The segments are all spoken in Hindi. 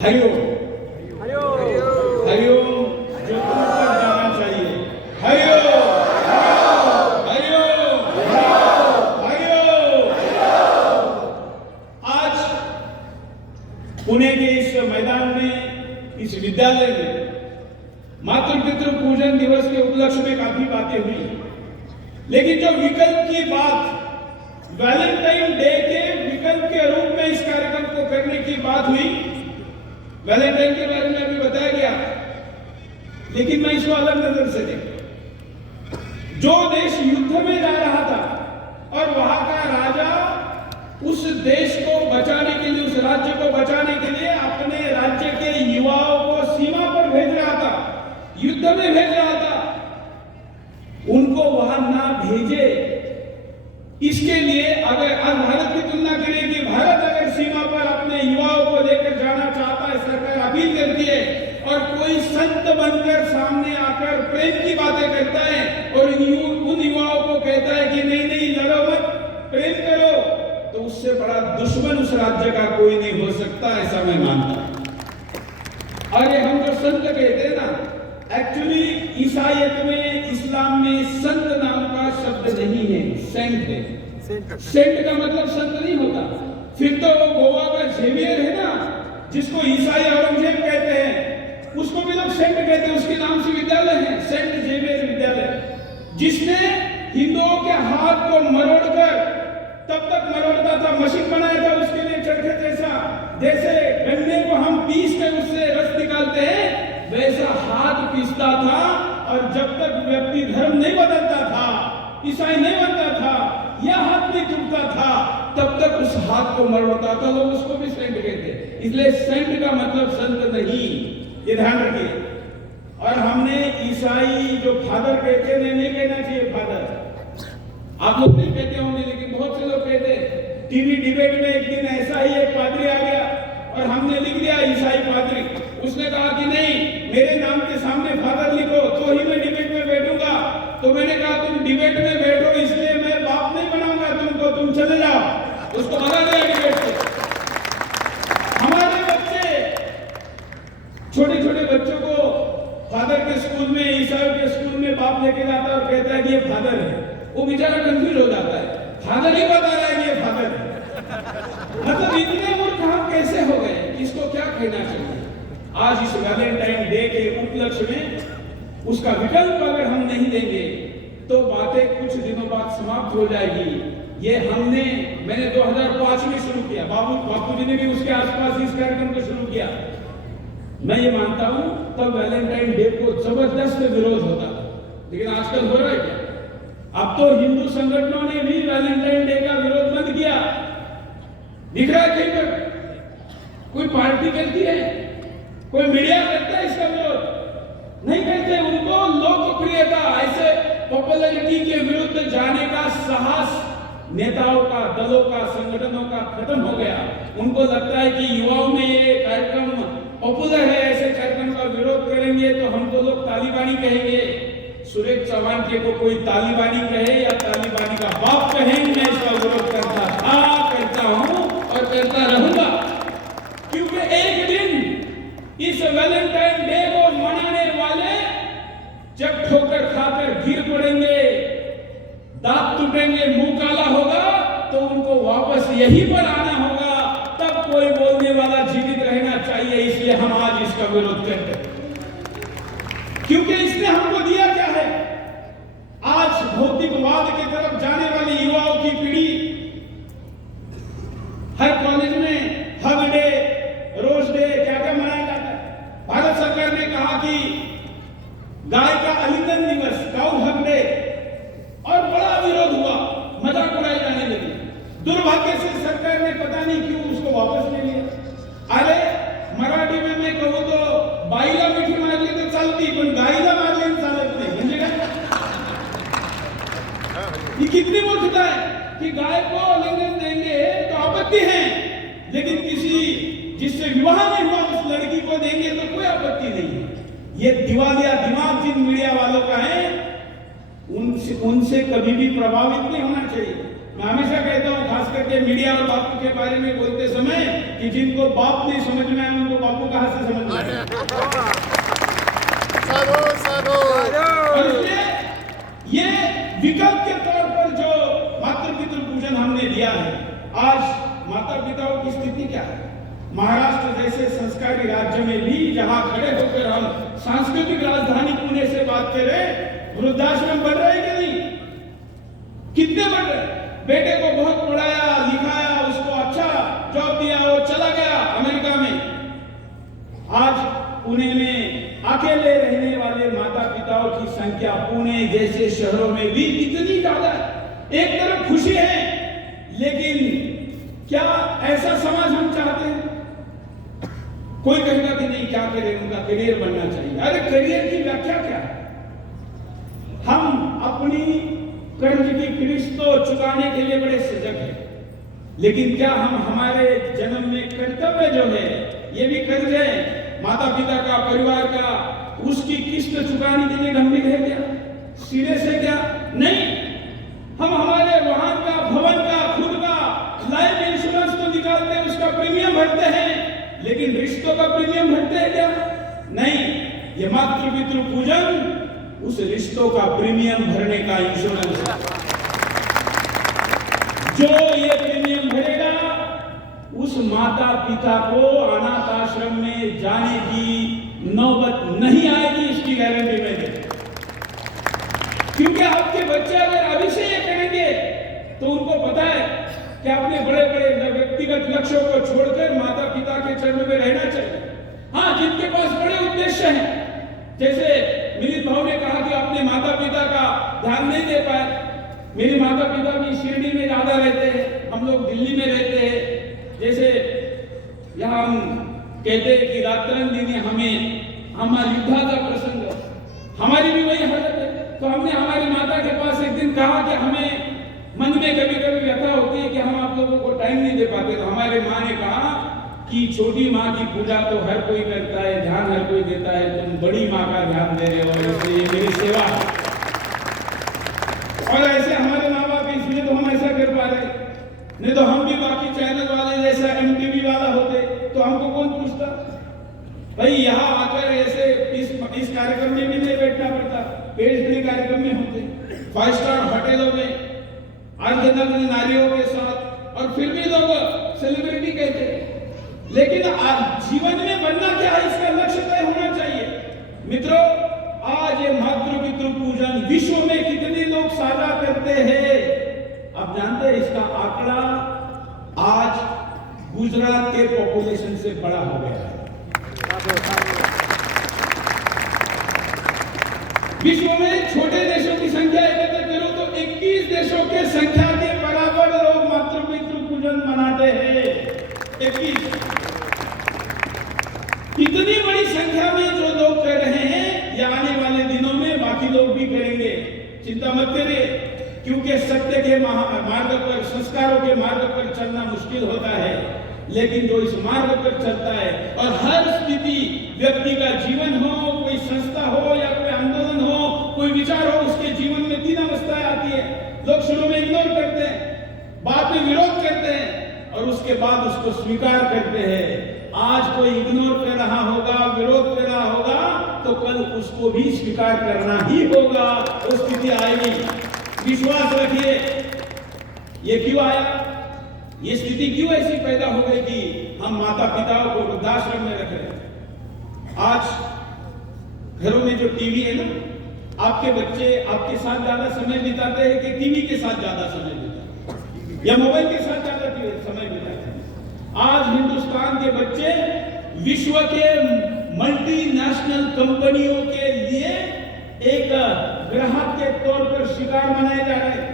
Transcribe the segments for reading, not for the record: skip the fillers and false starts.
हरिओम हरिओम जो तुम पर जाना चाहिए। हरिओम हरिओम हरिओम। आज पुणे के इस मैदान में, इस विद्यालय में मातृ पितृ पूजन दिवस के उपलक्ष्य में काफी बातें हुई, लेकिन जो विकल्प की बात, वैलेंटाइन डे के विकल्प के रूप में इस कार्यक्रम को करने की बात हुई। वैलेंटाइन के बारे में अभी बताया गया, लेकिन मैं इसको अलग नजर से देखता। जो देश युद्ध में जा रहा था और वहां का राजा उस देश को बचाने के लिए, उस राज्य को बचाने के लिए अपने राज्य के युवाओं को सीमा पर भेज रहा था, युद्ध में भेज रहा था, उनको वहां ना भेजे। इसके लिए अगर भारत की तुलना करें कि भारत अगर सीमा पर अपने युवाओं को लेकर जाना चाहता है, सरकार अपील करती है और कोई संत बनकर सामने आकर प्रेम की बातें करता है और उन युवाओं को कहता है कि नहीं नहीं लड़ो मत, प्रेम करो, तो उससे बड़ा दुश्मन उस राज्य का कोई नहीं हो सकता, ऐसा मैं मानता हूं। और ये हम जो संत कहते हैं ना, एक्चुअली ईसाईयत में, इस्लाम में संत नाम का शब्द नहीं है, सेंट है। सेंट का मतलब संत नहीं होता। फिर तो वो गोवा का झेवियर है ना, जिसको ईसाई औरंगजेब कहते हैं, उसको भी लोग सेंट कहते हैं, उसके नाम से विद्यालय है, सेंट जेवियर विद्यालय, जिसने हिंदुओं के हाथ को मरोड़कर, तब तक मरोड़ता था, मशीन बनाया था उसके लिए चरखे जैसा, जैसे गन्ने को हम पीस कर उससे रस निकालते हैं, वैसा हाथ पीसता था। और जब तक व्यक्ति धर्म नहीं बदलता था, ईसाई नहीं बनता था, यह हाथ नहीं टूटता था, तब तक उस हाथ को मरोड़ता था। लोग उसको भी सेंट कहते। इसलिए सेंट का मतलब संत नहीं, ये ध्यान रखिए। और हमने ईसाई जो फादर कहते हैं, नहीं कहना चाहिए फादर, आप लोग नहीं कहते होंगे, लेकिन बहुत से लोग कहते। टीवी डिबेट में एक दिन ऐसा ही एक पादरी आ गया और हमने लिख दिया ईसाई पादरी। उसने कहा कि नहीं, मेरे नाम के सामने फादर लिखो तो ही मैं डिबेट में बैठूंगा। तो मैंने कहा तुम डिबेट में बैठो, इसलिए मैं बाप नहीं बनाऊंगा तुमको, तुम चले जाओ। उसको भगा दिया डिबेट से। हमारे बच्चे, छोटे छोटे बच्चों को फादर के स्कूल में, ईसाई के स्कूल में बाप लेके जाता है और कहता है कि ये फादर है। वो बेचारा कंफ्यूज हो जाता है, फादर ही बता रहा है कि ये फादर है। मतलब इतने मूर्ख हम कैसे हो गए, इसको क्या कहना चाहिए। आज इस वैलेंटाइन डे के उपलक्ष्य में उसका विकल्प अगर हम नहीं देंगे तो बातें कुछ दिनों बाद समाप्त हो जाएगी। ये मैंने 2005 में शुरू किया, बापू जी ने भी उसके आसपास इस कार्यक्रम को शुरू किया। मैं ये मानता हूं तब वैलेंटाइन डे को जबरदस्त विरोध होता था, लेकिन आजकल हो रहा है क्या? अब तो हिंदू संगठनों ने भी वैलेंटाइन डे का विरोध बंद किया। दिख रहा है कहीं पर कोई पार्टी करती है, कोई मीडिया करता है इसका विरोध? नहीं करते। उनको लोकप्रियता, ऐसे पॉपुलैरिटी के विरुद्ध जाने का साहस नेताओं का, दलों का, संगठनों का खत्म हो गया। उनको लगता है कि युवाओं में ये कार्यक्रम पॉपुलर है, ऐसे कार्यक्रम का विरोध करेंगे तो हमको लोग तालिबानी कहेंगे। सुरेश चौहान के को कोई तालिबानी कहे या तालिबानी का बाप कहे, मैं इसका विरोध करता था, करता हूं और करता रहूंगा। क्योंकि एक दिन इस वैलेंटाइन डे को मनाने वाले जब ठोकर खाकर गिर पड़ेंगे, दांत टूटेंगे, मुंह काला होगा, तो उनको वापस यहीं पर आना होगा। तब कोई बोलने वाला जीवित रहना चाहिए। इसलिए हम आज इसका विरोध करते हैं, क्योंकि इसने हमको दिया क्या है? आज भौतिकवाद की तरफ जाने वाली युवाओं की पीढ़ी हर कॉलेज में हग डे, रोज डे, क्या क्या मनाया जाता है। भारत सरकार ने कहा कि गाय का अलिंगन दिवस, काऊ हग डे, और बड़ा विरोध हुआ, मजाक उड़ाई जाने लगी। दुर्भाग्य से सरकार ने पता नहीं क्यों उसको वापस ले लिया। अरे मराठी में मैं कहूं तो बाईला मिठी मारली तर चालती, पण गाईला मारली चालत नाही, म्हणजे काय? ये कितनी मूर्खता है कि गाय को अलिंगन देंगे तो आपत्ति है, लेकिन किसी जिससे विवाह नहीं हुआ उस लड़की को देंगे तो कोई आपत्ति नहीं है। ये दिवालिया दिमाग जिन मीडिया वालों का है, उनसे कभी भी प्रभावित नहीं होना चाहिए। मैं हमेशा कहता हूँ, खास करके मीडिया और बापू के बारे में बोलते समय, कि जिनको बाप नहीं समझ में आया उनको बापू कहाँ से समझ में आया। और इसलिए ये विकल्प के तौर पर जो मातृ पितृ पूजन हमने दिया है, आज माता पिताओं की स्थिति क्या है? महाराष्ट्र जैसे संस्कारी राज्य में भी जहां खड़े होकर हम सांस्कृतिक राजधानी पुणे से बात करें, वृद्धाश्रम बढ़ रहे कि नहीं? कितने बढ़ रहे? बेटे को बहुत पढ़ाया लिखाया, उसको अच्छा जॉब दिया, वो चला गया अमेरिका में। आज पुणे में अकेले रहने वाले माता पिताओं की संख्या पुणे जैसे शहरों में भी इतनी ज्यादा है। एक तरफ खुशी है, लेकिन क्या ऐसा समाज हम चाहते हैं? कोई कहेगा कि नहीं, क्या करें, उनका करियर बनना चाहिए। अरे करियर की व्याख्या क्या है? हम अपनी कर्ज की किस्त तो चुकाने के लिए बड़े सजग हैं, लेकिन क्या हम हमारे जन्म में कर्तव्य जो है, ये भी कर्ज है माता पिता का, परिवार का, उसकी किस्त चुकाने के लिए गंभीर है क्या? सीरियस है क्या? नहीं। हम हमारे वाहन का, भवन का, खुद का लाइफ इंश्योरेंस तो निकालते हैं, उसका प्रीमियम भरते हैं, लेकिन रिश्तों का प्रीमियम भरते हैं क्या? नहीं। ये मातृ पितृ पूजन उस रिश्तों का प्रीमियम भरने का इंश्योरेंस है। जो ये प्रीमियम भरेगा, उस माता पिता को अनाथ आश्रम में जाने की नौबत नहीं आएगी, इसकी गारंटी मैं देता हूं। क्योंकि आपके बच्चे अगर अभी से ये करेंगे तो उनको पता है कि अपने बड़े बड़े व्यक्तिगत लक्ष्यों को छोड़कर माता पिता के चरणों में रहना चाहिए। हाँ, जिनके पास बड़े उद्देश्य हैं, जैसे मिलित भाव ने कहा कि अपने माता पिता का ध्यान नहीं दे पाए। मेरे माता पिता भी शिरडी में ज्यादा रहते हैं, हम लोग दिल्ली में रहते हैं। जैसे यहाँ हम कहते हैं कि रात्रन दिन हमारा युद्ध का प्रसंग, हमारी भी वही हालत है। तो हमने हमारी माता के पास एक दिन कहा कि हमें मन में कभी कभी व्यथा होती है कि हम आप लोगों को टाइम नहीं दे पाते। तो हमारे माँ ने कहा कि छोटी माँ की पूजा तो हर कोई करता है, ध्यान हर कोई देता है, तुम बड़ी माँ का ध्यान दे रहे हो, इसलिए मेरी सेवा। और ऐसे हमारे माँ बाप, इसलिए तो हम ऐसा कर पा रहे, नहीं तो हम भी बाकी चैनल वाले जैसा MTV वाला होते तो हमको कौन पूछता? भाई यहाँ आकर ऐसे इस कार्यक्रम में भी नहीं बैठना पड़ता, पेड़ कार्यक्रम में होते, 5 स्टार होटलों में अर्धनग्न नारियों के साथ, और फिर भी लोग सेलिब्रिटी कहते हैं। लेकिन जीवन में बनना क्या है, इसका लक्ष्य तय होना चाहिए। मित्रों, आज ये मातृ पितृ पूजन विश्व में कितने लोग साझा करते हैं, आप जानते हैं? इसका आंकड़ा आज गुजरात के पॉपुलेशन से बड़ा हो गया है। विश्व में छोटे देशों की संख्या एकत्र करो तो 21 देशों के संख्या के बराबर लोग मातृ पितृ पूजन मनाते हैं। 21। इतनी बड़ी संख्या में जो लोग कर रहे हैं, ये आने वाले दिनों में बाकी लोग भी करेंगे। चिंता मत करिए, क्योंकि सत्य के मार्ग पर, संस्कारों के मार्ग पर चलना मुश्किल होता है, लेकिन जो इस मार्ग पर चलता है, और हर स्थिति, व्यक्ति का जीवन हो, कोई संस्था हो या कोई आंदोलन हो, कोई विचार हो, उसके जीवन में 3 अवस्थाएं आती है। लोग शुरू में इग्नोर करते हैं, बाद में विरोध करते हैं, और उसके बाद उसको स्वीकार करते हैं। आज कोई इग्नोर कर रहा होगा, विरोध कर रहा होगा, तो कल उसको भी स्वीकार करना ही होगा, वो स्थिति आएगी। विश्वास रखिए। ये क्यों आया? ये स्थिति क्यों ऐसी पैदा हो गई कि हम माता पिताओं को वृद्धाश्रम में रख रहे हैं? आज घरों में जो टीवी है ना, आपके बच्चे आपके साथ ज्यादा समय बिताते हैं कि टीवी के साथ ज्यादा समय बिताते हैं, या मोबाइल के साथ ज्यादा समय बिताते हैं? आज हिंदुस्तान के बच्चे विश्व के मल्टीनेशनल कंपनियों के लिए एक ग्राहक के तौर पर शिकार बनाए जा रहे हैं।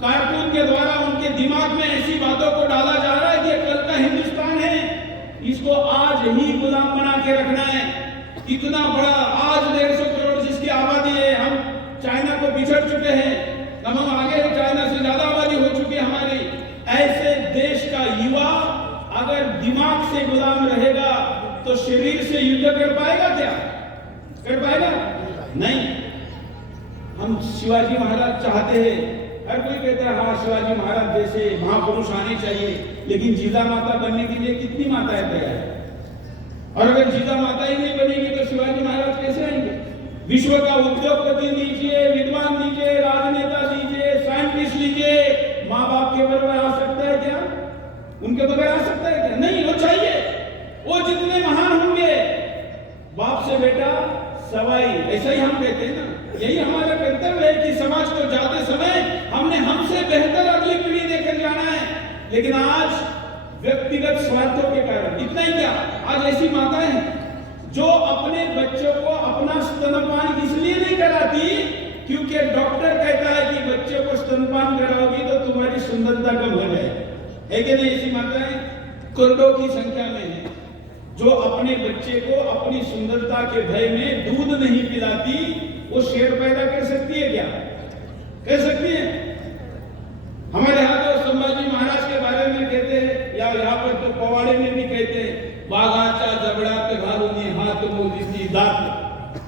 कार्टून के द्वारा उनके दिमाग में ऐसी बातों को डाला जा रहा है कि कल का हिंदुस्तान है, इसको आज ही गुलाम बना के रखना है। इतना बड़ा, आज 150 करोड़ जिसकी आबादी है, हम चाइना को बिछड़ चुके हैं, हम आगे चाइना से ज्यादा आबादी हो चुकी है हमारी। ऐसे देश का युवा अगर दिमाग से गुलाम रहेगा तो शरीर से युद्ध कर पाएगा क्या? कर पाएगा? नहीं। हम शिवाजी महाराज चाहते हैं हर कोई कहता है हाँ शिवाजी महाराज जैसे महापुरुष आने चाहिए, लेकिन जीजा माता बनने के लिए कितनी माताएं तैयार है? और अगर जीजा माता ही नहीं बनेगी तो शिवाजी महाराज कैसे आएंगे? विश्व का उद्योगपति लीजिए, विद्वान लीजिए, राजनेता लीजिए, साइंटिस्ट लीजिए, माँ बाप के बगैर आ सकता है क्या? उनके बगैर आ सकता है क्या? नहीं, वो चाहिए। वो जितने महान होंगे, बाप से बेटा सवाई, ऐसा ही हम कहते हैं ना। यही हमारा कर्तव्य है कि समाज को जाते समय हमने हमसे बेहतर अगली पीढ़ी लेकर जाना है। लेकिन आज व्यक्तिगत स्वार्थों के कारण, इतना ही क्या, आज ऐसी माताएं हैं जो अपने बच्चों को अपना स्तनपान इसलिए नहीं कराती क्योंकि डॉक्टर कहता है कि बच्चे को स्तनपान कराओगी तो तुम्हारी सुंदरता कम हो जाएगी। है कि नहीं? ऐसी माताएं करोड़ों की संख्या में है जो अपने बच्चे को अपनी सुंदरता के भय में दूध नहीं पिलाती। वो शेर पैदा कर सकती है क्या? कर सकती है? हमारे यहाँ तो संभाजी महाराज के बारे में कहते हैं, या यहाँ पर तो पवाड़े में भी कहते हैं, बागाचा जबड़ात घालूनी हाथ मोदी दांत।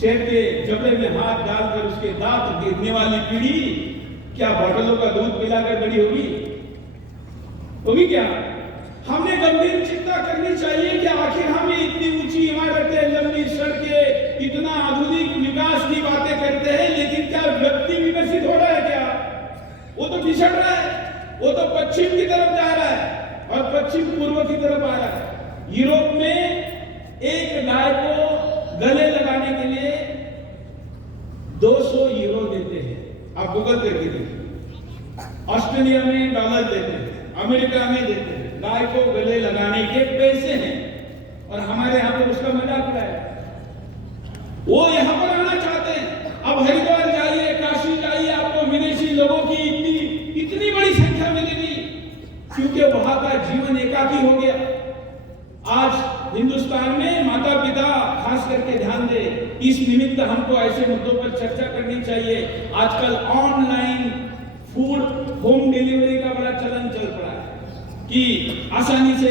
शेर के जबड़े में हाथ डालकर उसके दांत गिरने वाली पीढ़ी क्या बोतलों का दूध पिलाकर बड़ी होगी? होगी क्या? हमने गंभीर चिंता करनी चाहिए कि आखिर हम इतनी ऊंची इमारतें, लंबी सड़कें, इतना आधुनिक विकास की बातें करते हैं, लेकिन क्या व्यक्ति विकसित हो रहा है क्या? वो तो पिछड़ रहा है, वो तो पश्चिम की तरफ जा रहा है और पश्चिम पूर्व की तरफ आ रहा है। यूरोप में एक गाय को गले लगाने के लिए 200 यूरो देते हैं। आप गूगल करके देखिए। ऑस्ट्रेलिया में डॉलर देते हैं, अमेरिका में देते हैं। गाय को गले लगाने के पैसे हैं और हमारे यहाँ पर उसका मजाक उड़ाया। वो यहाँ पर आना चाहते हैं। अब हरिद्वार जाइए, काशी जाइए, आपको विदेशी लोगों की इतनी बड़ी संख्या मिलेगी क्योंकि वहां का जीवन एकाकी हो गया। आज हिंदुस्तान में माता पिता खास करके ध्यान दे, इस निमित्त हमको ऐसे मुद्दों पर चर्चा करनी चाहिए। आजकल ऑनलाइन फूड होम डिलीवरी का बड़ा चलन चल पड़ा है कि आसानी से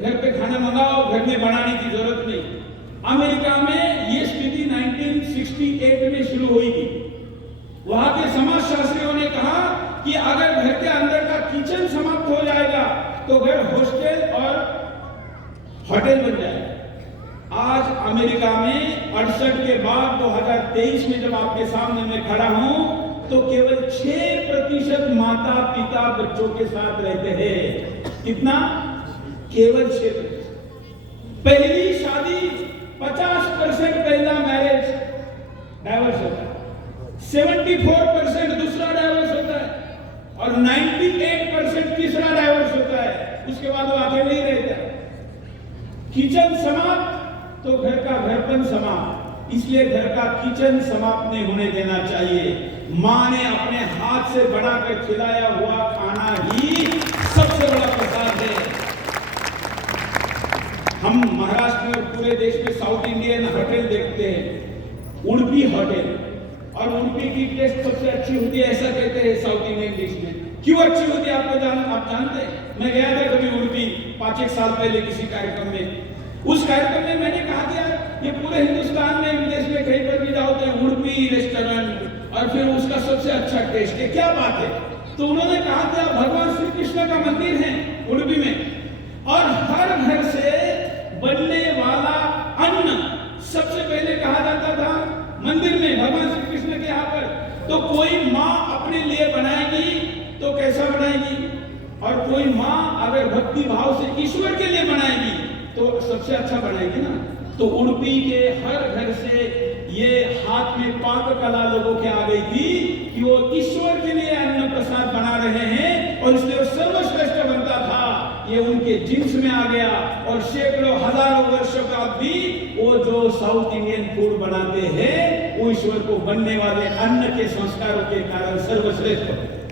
घर पे खाना मंगाओ, घर में बनाने की जरूरत नहीं। अमेरिका में ये स्थिति 1968 में शुरू हुई थी। वहां के समाजशास्त्रियों ने कहा कि अगर घर के अंदर का किचन समाप्त हो जाएगा तो घर हॉस्टल और होटल बन जाएगा। आज अमेरिका में 68 के बाद 2023 में जब आपके सामने मैं खड़ा हूं तो केवल 6% माता पिता बच्चों के साथ रहते हैं। कितना? केवल 6%। पहली शादी 50% पहला मैरिज डाइवर्स होता है, 74% दूसरा डाइवर्स होता है और 98% तीसरा डाइवर्स होता है। उसके बाद वो अकेले ही रहता है। किचन समाप्त तो घर का घरपन समाप्त। इसलिए घर का किचन समाप्त नहीं होने देना चाहिए। माँ ने अपने हाथ से बनाकर खिलाया हुआ खाना ही सबसे बड़ा प्रसाद है। हम महाराष्ट्र में और पूरे देश में साउथ इंडियन होटल देखते हैं, उडुपी होटल, और उडुपी की टेस्ट सबसे अच्छी होती है ऐसा कहते हैं साउथ इंडियन डिश में। क्यों अच्छी होती है आप जानते हैं? मैं गया था कभी उडुपी 5-1 साल पहले किसी कार्यक्रम में। उस कार्यक्रम में मैंने कहा कि यार ये पूरे हिंदुस्तान में, विदेश में कहीं पर भी जाओ तो उडुपी रेस्टोरेंट और फिर उसका सबसे अच्छा टेस्ट है, क्या बात है? तो उन्होंने कहा कि भगवान श्री कृष्ण का मंदिर है उडुपी में और हर घर से बनने वाला अन्न सबसे पहले कहा जाता था मंदिर में, भगवान श्री कृष्ण के यहाँ पर। तो कोई माँ अपने लिए बनाएगी तो कैसा बनाएगी, और कोई माँ अगर भक्ति भाव से ईश्वर के लिए बनाएगी तो सबसे अच्छा बनाएगी ना। तो उडुपी के हर घर से ये हाथ में पाक कला लोगों के आ गई थी कि वो ईश्वर के लिए अन्न प्रसाद बना रहे हैं और इसलिए वो सर्वश्रेष्ठ बनता था। ये उनके जिन्स में आ गया और सैकड़ों हजारों वर्षों का भी वो जो साउथ इंडियन फूड बनाते हैं वो ईश्वर को बनने वाले अन्न के संस्कारों के कारण सर्वश्रेष्ठ होते हैं।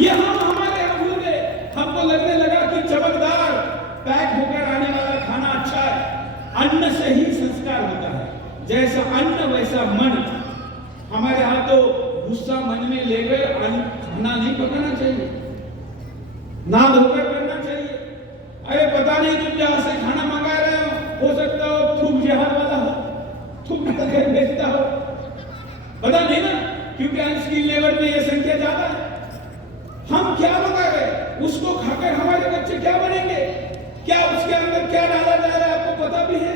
ये हम हमारे यहाँ भूल गए। हमको लगने लगा कि चमकदार पैक होकर आने वाला खाना अच्छा है। अन्न से ही संस्कार होता है, जैसा अन्न वैसा मन। हमारे यहाँ तो गुस्सा मन में लेकर खाना नहीं पकाना चाहिए, ना धोकर करना चाहिए। अरे पता नहीं तुम जहां से खाना मंगा रहे हो सकता हो थूक जहाज वाला हो, थूक डालकर बेचता हो। पता नहीं ना, क्योंकि अनस्किल्ड लेबर में यह संख्या ज्यादा है। हम क्या बता रहे, उसको खाकर हमारे बच्चे क्या बनेंगे, क्या उसके अंदर क्या डाला जा रहा है आपको पता भी है।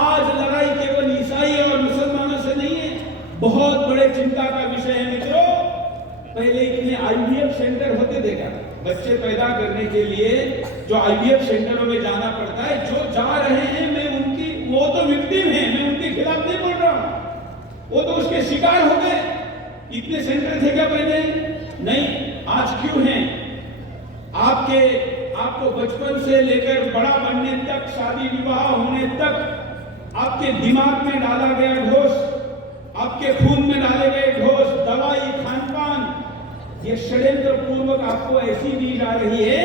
आज लड़ाई केवल ईसाई और मुसलमानों से नहीं है, बहुत बड़े चिंता का विषय है मित्रों। पहले इतने आईवीएफ सेंटर होते देखा, बच्चे पैदा करने के लिए जो आईवीएफ सेंटरों में जाना पड़ता है, जो जा रहे हैं मैं उनकी, वो तो विक्टिम है, मैं उनके खिलाफ नहीं बोल रहा हूं, वो तो उसके शिकार हो गए। इतने सेंटर थे क्या पहले? नहीं। आज क्यों हैं? आपको बचपन से लेकर बड़ा बनने तक, शादी विवाह होने तक आपके दिमाग में डाला गया ढोस, आपके खून में डाले गए ढोस, दवाई, खान पान, ये षड्यंत्र पूर्वक आपको ऐसी दी जा रही है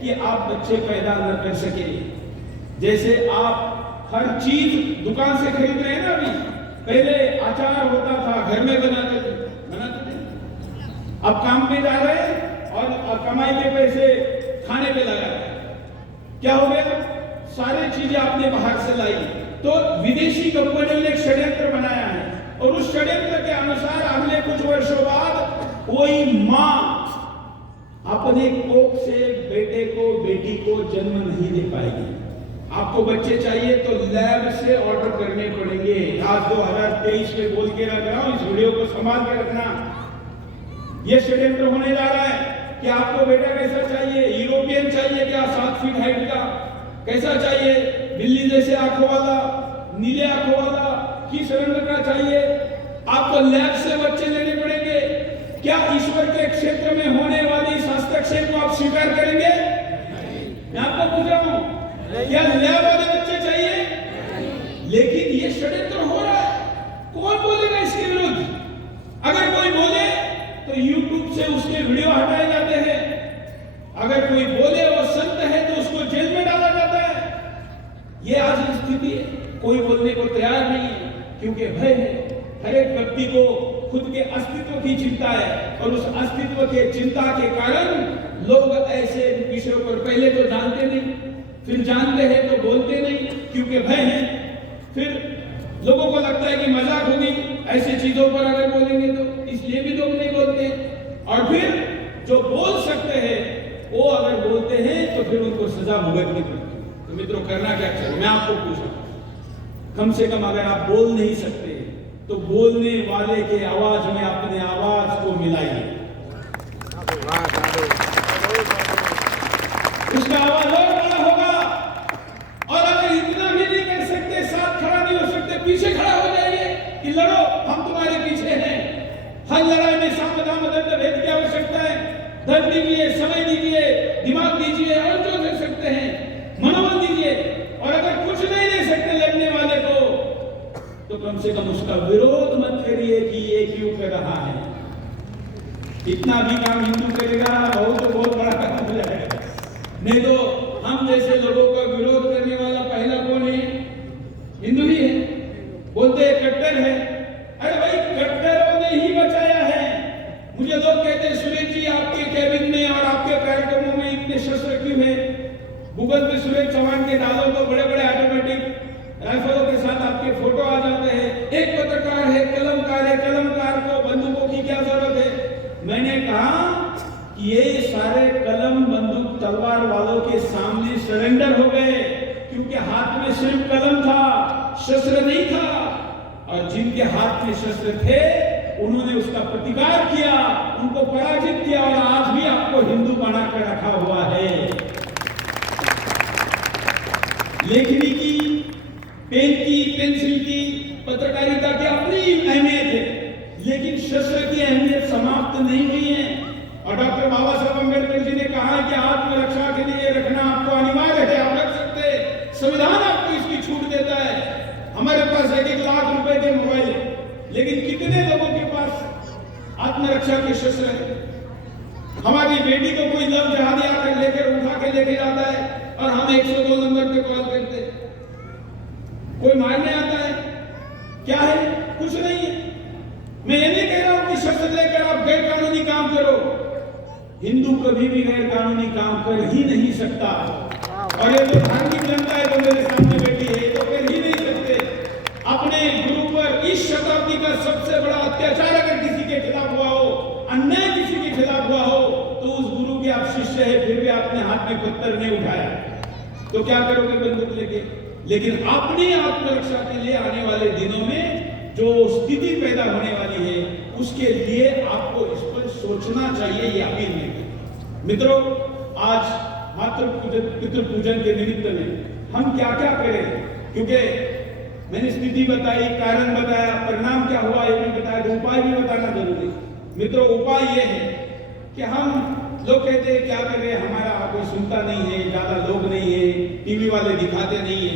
कि आप बच्चे पैदा न कर सके। जैसे आप हर चीज दुकान से खरीद रहे हैं ना, अभी पहले अचार होता था घर में बनाते थे, अब काम पे जा रहे हैं और कमाई के पैसे खाने पे लगा रहे हैं। क्या हो गया? सारी चीजें आपने बाहर से लाई, तो विदेशी कंपनियों ने एक षड्यंत्र बनाया है और उस षड्यंत्र के अनुसार अगले कुछ वर्षों बाद कोई मां अपने कोख से बेटे को, बेटी को जन्म नहीं दे पाएगी। आपको बच्चे चाहिए तो लैब से ऑर्डर करने पड़ेंगे। आज 2023 में बोल के रख रहा हूं, इस वीडियो को संभाल के रखना। यह षड्यंत्र होने जा रहा है कि आपको बेटा कैसा चाहिए, यूरोपियन चाहिए क्या, 7 फीट हाइट का, कैसा चाहिए, बिल्ली जैसे आंखों वाला, नीले आंखों वाला, किस रंग का चाहिए। आपको लैब से बच्चे लेने पड़ेंगे। क्या ईश्वर के क्षेत्र में होने वाली इस हस्तक्षेप को आप स्वीकार करेंगे? मैं आपको पूछ रहा हूं, क्या लैब वाले बच्चे चाहिए? लेकिन ये षड्यंत्र हो रहा है। कौन बोलेगा इसके विरुद्ध? अगर कोई बोले तो YouTube से उसके वीडियो हटाए जाते हैं, अगर कोई बोले वो संत है तो उसको जेल में डाला जाता है। ये आज स्थिति है, कोई बोलने को तैयार नहीं है, क्योंकि भय है। हर एक व्यक्ति को खुद के अस्तित्व की चिंता है और उस अस्तित्व के चिंता के कारण लोग ऐसे विषयों पर पहले तो जानते नहीं, फिर जानते हैं तो बोलते नहीं, क्योंकि भय है। फिर लोगों को लगता है कि मजाक होगी ऐसी चीजों पर अगर बोलेंगे तो, इसलिए भी लोग नहीं बोलते। और फिर जो बोल सकते हैं वो अगर बोलते हैं तो फिर उनको सजा भुगतनी पड़ती है। तो मित्रों, करना क्या चाहिए? मैं आपको पूछा, कम से कम अगर आप बोल नहीं सकते तो बोलने वाले के आवाज में अपने आवाज को मिलाइए। उसका आवाज और बड़ा होगा। और अगर इतना भी नहीं कर सकते, साथ खड़ा नहीं हो सकते, पीछे खड़ा हो जाइए कि लड़ो, हम तुम्हारे पीछे हैं। हर लड़ाई में सामदाम दंड भेद की आवश्यकता है। धन दीजिए, समय दीजिए, दिमाग दीजिए, और जो दे सकते हैं मनोबल दीजिए। और अगर कुछ नहीं दे सकते लड़ने वाले को, तो कम से कम उसका विरोध मत करिए कि ये क्यों कर रहा है। इतना भी काम हिंदू करेगा बहुत बड़ा काम हो जाएगा। नहीं तो हम जैसे लोगों का विरोध करने वाला पहला कौन है? हिंदू ही है। बोलते हैं कट्टर है। अरे भाई, कट्टरों ने ही बचाया है। मुझे लोग कहते हैं सुरेश जी आपके कैबिन में और आपके कार्यक्रमों में इतने शस्त्र क्यों है? गूगल पे सुरेश चौहान के डालो तो बड़े बड़े ऑटोमेटिक राइफलों के साथ आपके फोटो आ जाते हैं। एक पत्रकार है, कलमकार है, कलमकार को बंदूकों की क्या जरूरत है? मैंने कहा कि ये सारे कलम, बंदूक, तलवार वालों के सामने सरेंडर हो गए, क्योंकि हाथ में सिर्फ कलम था, शस्त्र नहीं था। और जिनके हाथ में शस्त्र थे उन्होंने उसका प्रतिकार किया, उनको पराजित किया, और आज भी आपको हिंदू बनाकर रखा हुआ है। लेखनी की, पेन की, पेंसिल की, पत्रकारिता की अपनी अहमियत है, लेकिन शस्त्र की अहमियत समाप्त नहीं हुई है। और डॉक्टर बाबा साहब अम्बेडकर जी ने कहा है कि आत्मरक्षा के लिए रखना आपको अनिवार्य है, आप रख सकते, संविधान आपको इसकी छूट देता है। हमारे पास 1-1 लाख रुपए के मोबाइल है, लेकिन कितने लोगों के पास आत्मरक्षा के शस्त्र है? हमारी बेटी को कोई लव जहादी आकर लेकर उठा के लेके जाता है और हम 102 नंबर पे कॉल करते हैं, कोई मारने आता है? क्या है? कुछ नहीं है। मैं ये नहीं कह रहा हूं कि शस्त्र लेकर आप गैर कानूनी काम करो। हिंदू कभी भी गैर कानूनी काम कर ही नहीं सकता। और ये जो धार्मिक जनता है जो मेरे सामने बैठी है, तो कर ही नहीं सकते। अपने गुरु पर इस शताब्दी का सबसे बड़ा पत्थर नहीं उठाया तो क्या करोगे बंदूक लेके? लेकिन अपनी आत्मरक्षा के लिए आने वाले दिनों में जो स्थिति पैदा होने वाली है उसके लिए आपको इस पर सोचना चाहिए, ये अपील है। मित्रों, आज मातृ पितृ पूजन के निमित्त में हम क्या क्या करें, क्योंकि मैंने स्थिति बताई, कारण बताया, परिणाम क्या हुआ ये भी बताया, तो उपाय भी बताना जरूरी। मित्रों, उपाय ये है कि हम लोग कहते हैं क्या करें, हमारा कोई सुनता नहीं है, ज्यादा लोग नहीं है, टीवी वाले दिखाते नहीं है,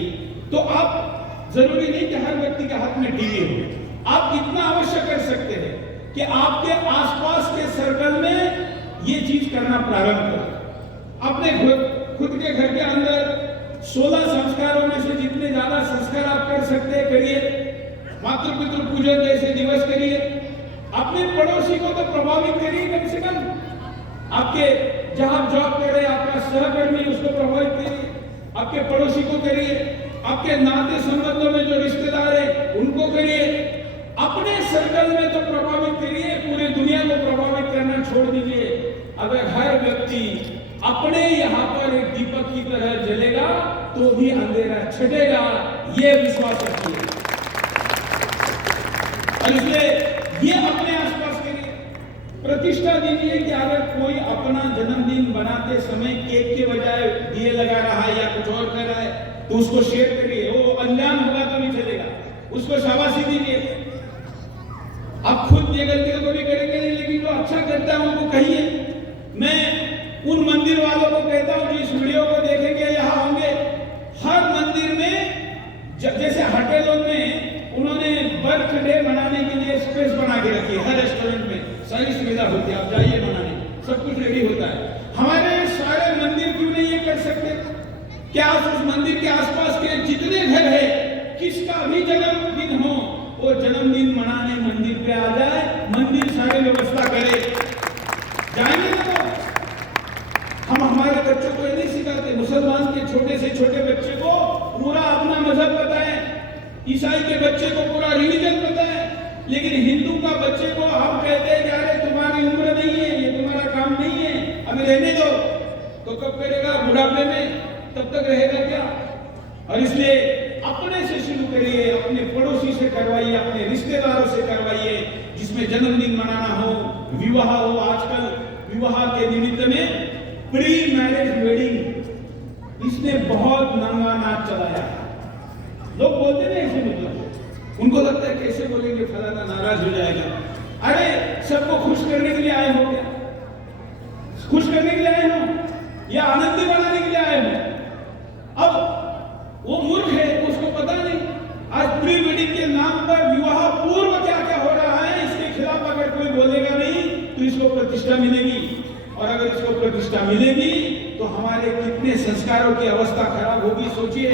तो आप जरूरी नहीं कि हर व्यक्ति के हाथ में टीवी हो। आप इतना अवश्य कर सकते हैं कि आपके आसपास के सर्कल में ये चीज करना प्रारंभ करो। अपने खुद के घर के अंदर 16 संस्कारों में से जितने ज्यादा संस्कार आप कर सकते हैं करिए। मातृ पितृ पूजन जैसे दिवस करिए। अपने पड़ोसी को तो प्रभावित करिए, कम से कम आपके जहां जॉब कर रहे आपका सहकर्मी उसको प्रभावित करिए, आपके पड़ोसी को करिए, आपके नाते संबंधों में जो रिश्तेदार है उनको करिए। अपने सर्कल में तो प्रभावित करिए, पूरी दुनिया को प्रभावित करना छोड़ दीजिए। अगर हर व्यक्ति अपने यहाँ पर एक दीपक की तरह जलेगा तो भी अंधेरा छटेगा, ये विश्वास रखिए। और इसलिए ये अपने आसपास करिए, प्रतिष्ठा दीजिए कि अगर कोई अपना जन्मदिन बनाते समय केक के बजाय दिए लगा रहा है या कुछ और कर रहा है तो उसको शेयर करिए। वो अनजान होगा तो नहीं चलेगा, उसको शाबाशी दीजिए। आप खुद ये गलतियों को भी करेंगे नहीं, लेकिन जो अच्छा करता है उनको कहिए। मैं उन मंदिर वालों को कहता हूं जो इस वीडियो को देखेंगे, यहाँ होंगे, हर मंदिर में जैसे होटलों में उन्होंने बर्थडे मनाने के लिए स्पेस बना के रखी है, हर रेस्टोरेंट में सारी सुविधा होती है, आप जाइए मनाने, सब कुछ रेडी होता है। हमारे सारे मंदिर क्यों नहीं ये कर सकते? क्या उस मंदिर के आसपास के जितने घर है, किसका भी जन्मदिन हो, वो जन्मदिन मनाने मंदिर पे आ जाए, मंदिर सारी व्यवस्था करे, जाएंगे ना। हम हमारे बच्चों को ये नहीं सिखाते, मुसलमान के छोटे से छोटे बच्चे को पूरा अपना मजहब बताएं, ईसाई के बच्चे को पूरा रिलीजन बताएं, लेकिन हिंदू का बच्चे को हम कहते हैं कि अरे तुम्हारी उम्र नहीं है, ये तुम्हारा काम नहीं है, अभी रहने दो। तो कब करेगा? बुढ़ापे में, तब तक रहेगा क्या? और इसलिए अपने से शुरू करिए, अपने पड़ोसी से करवाइए, अपने रिश्तेदारों से करवाइए, जिसमें जन्मदिन मनाना हो, विवाह हो। आजकल विवाह के निमित्त में प्री मैरिज वेडिंग, इसने बहुत नंगा नाच चलाया। लोग बोलते नहीं ऐसे, मतलब उनको लगता है कैसे बोलेंगे, फलाना नाराज हो जाएगा। अरे सबको खुश करने के लिए आए हो क्या? खुश करने के लिए आए हो या आनंदी बनाने के लिए आए हो? अब वो मूर्ख है, उसको पता नहीं। आज प्री वेडिंग के नाम पर विवाह पूर्व क्या क्या हो रहा है, इसके खिलाफ अगर कोई बोलेगा नहीं तो इसको प्रतिष्ठा मिलेगी, और अगर इसको प्रतिष्ठा मिलेगी तो हमारे कितने संस्कारों की अवस्था खराब होगी, सोचिए।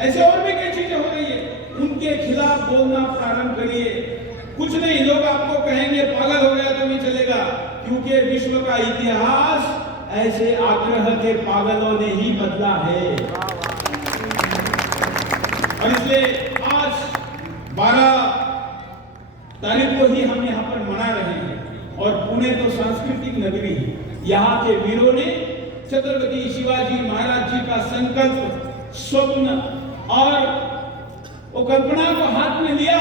ऐसे और भी कई चीजें हो रही है, उनके खिलाफ बोलना प्रारंभ करिए। कुछ नहीं, लोग आपको कहेंगे पागल हो गया तो नहीं चलेगा, क्योंकि विश्व का इतिहास ऐसे आग्रह के पागलों ने ही बदला है। और इसलिए आज 12 तारीख को ही हम यहाँ पर मना रहे हैं, और पुणे तो सांस्कृतिक नगरी है। यहाँ के वीरों ने छत्रपति शिवाजी महाराज जी का संकल्प, स्वप्न और वो कल्पना को हाथ में लिया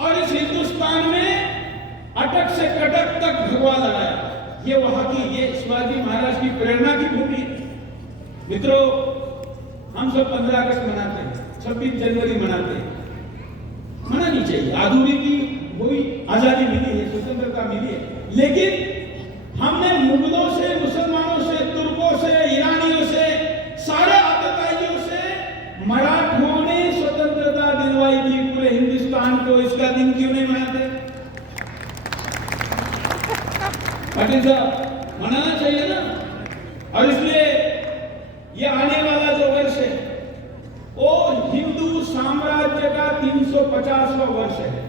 और इस हिंदुस्तान में अटक से कटक तक भगवा लगाया। ये वहां की, ये शिवाजी महाराज की प्रेरणा की भूमि है। मित्रों, हम सब 15 अगस्त मनाते हैं, 26 जनवरी मनाते हैं, मनानी चाहिए। आधुनिक की वही आजादी मिली है, स्वतंत्रता मिली है, लेकिन हमने मुगलों से, मुसलमानों से, तुर्कों से, ईरानियों से, सारे आतताइयों से, मराठों ने स्वतंत्रता दिलवाई थी पूरे हिंदुस्तान को। इसका दिन क्यों नहीं मनाते? पाटिल साहब, मनाना चाहिए ना। और इसलिए ये आने वाला जो वर्ष है वो हिंदू साम्राज्य का 350वां वर्ष है।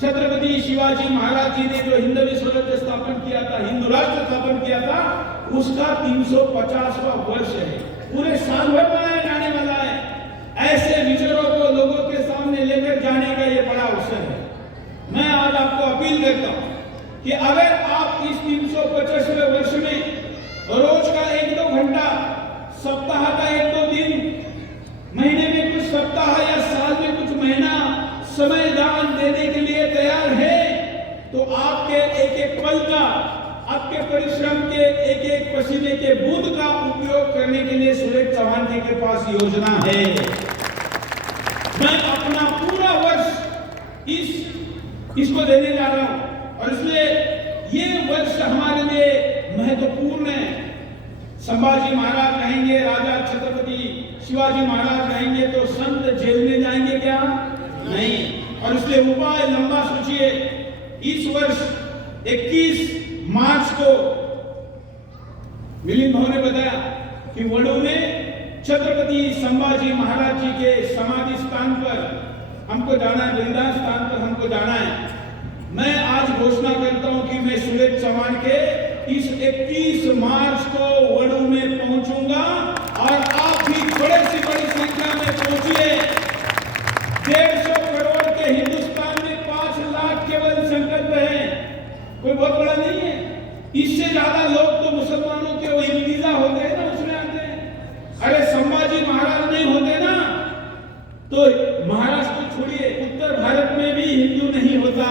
छत्रपति शिवाजी महाराज जी ने जो हिंदवी स्वराज्य स्थापन किया था, हिंदू राष्ट्र स्थापन किया था, उसका 350वां वर्ष है। पूरे साल भर मनाया जाने वाला है। ऐसे विचारों को लोगों के सामने लेकर जाने का ये बड़ा अवसर है। मैं आज आपको अपील करता हूं कि अगर आप इस 350वें वर्ष में रोज का 1-2 घंटा पल का, आपके परिश्रम के एक एक पसीने के बूंद का उपयोग करने के लिए सुरेश चौहान जी के पास योजना है। मैं अपना पूरा वर्ष इसको देने जा रहा हूं और इसलिए ये वर्ष हमारे लिए महत्वपूर्ण है। संभाजी महाराज कहेंगे, राजा छत्रपति शिवाजी महाराज कहेंगे तो संत जेल में जाएंगे क्या? नहीं। और इसलिए उपाय लंबा सोचिए। इस वर्ष 21 मार्च को मिलिंद भाव ने बताया कि वडू में छत्रपति संभाजी महाराज जी के समाधि स्थान पर हमको जाना है, बलिदान स्थान पर हमको जाना है। मैं आज घोषणा करता हूं कि मैं सुरेश चौहान के इस 21 मार्च को वडू में पहुंचूंगा और आप भी बड़े से बड़ी संख्या में पहुंचिए। 150 करोड़ के हिंदुस्तान में 5 लाख केवल संकल्प है, कोई बहुत बड़ा नहीं है। इससे ज्यादा लोग तो मुसलमानों के वो वीजा होते हैं ना, उसमें आते हैं। अरे संभाजी महाराज नहीं होते ना तो महाराष्ट्र को छोड़िए, उत्तर भारत में भी हिंदू नहीं होता,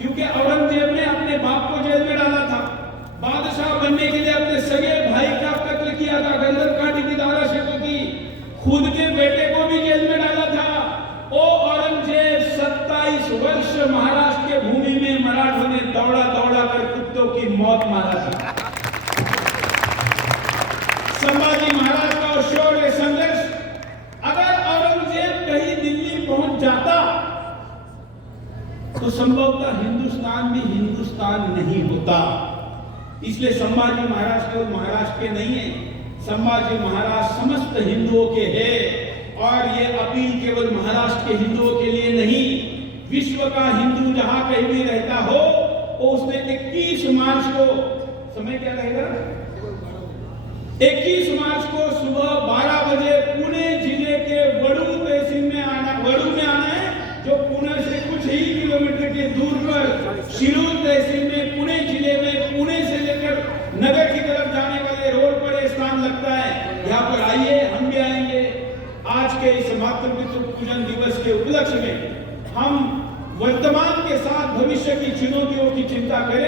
क्योंकि औरंगजेब ने अपने बाप को जेल में डाला था। बादशाह बनने के लिए अपने सगे भाई का कत्ल किया था, गंदर काटी थी दारा शेखों की, खुद के बेटे को भी जेल में डाला था। ओ औरंगजेब 27 वर्ष महाराष्ट्र के भूमि में मराठों ने दौड़ा दौड़ा कर कुत्तों की मौत मारा था। संभाजी महाराज का शौर्य संघर्ष, अगर औरंगजेब कहीं दिल्ली पहुंच जाता तो संभवतः हिंदुस्तान भी हिंदुस्तान नहीं होता। इसलिए संभाजी महाराज केवल महाराष्ट्र के नहीं है, संभाजी महाराज समस्त हिंदुओं के हैं। और ये अपील केवल महाराष्ट्र के हिंदुओं के लिए नहीं, विश्व का हिंदू जहां कहीं भी रहता हो वो उसने 21 मार्च को, समय क्या रहेगा, 21 मार्च को सुबह 12 बजे पुणे जिले के वडू तहसील में आना, वडू में आना है, जो पुणे से कुछ ही किलोमीटर के दूर पर शिरूर तहसील में, पुणे जिले में, पुणे से लेकर नगर की तरफ जाने वाले रोड पर यह स्थान लगता है। यहाँ पर आइए, हम भी आएंगे। आज के इस मातृपितृ पूजन दिवस के उपलक्ष्य में हम वर्तमान के साथ भविष्य की चुनौतियों की चिंता करें।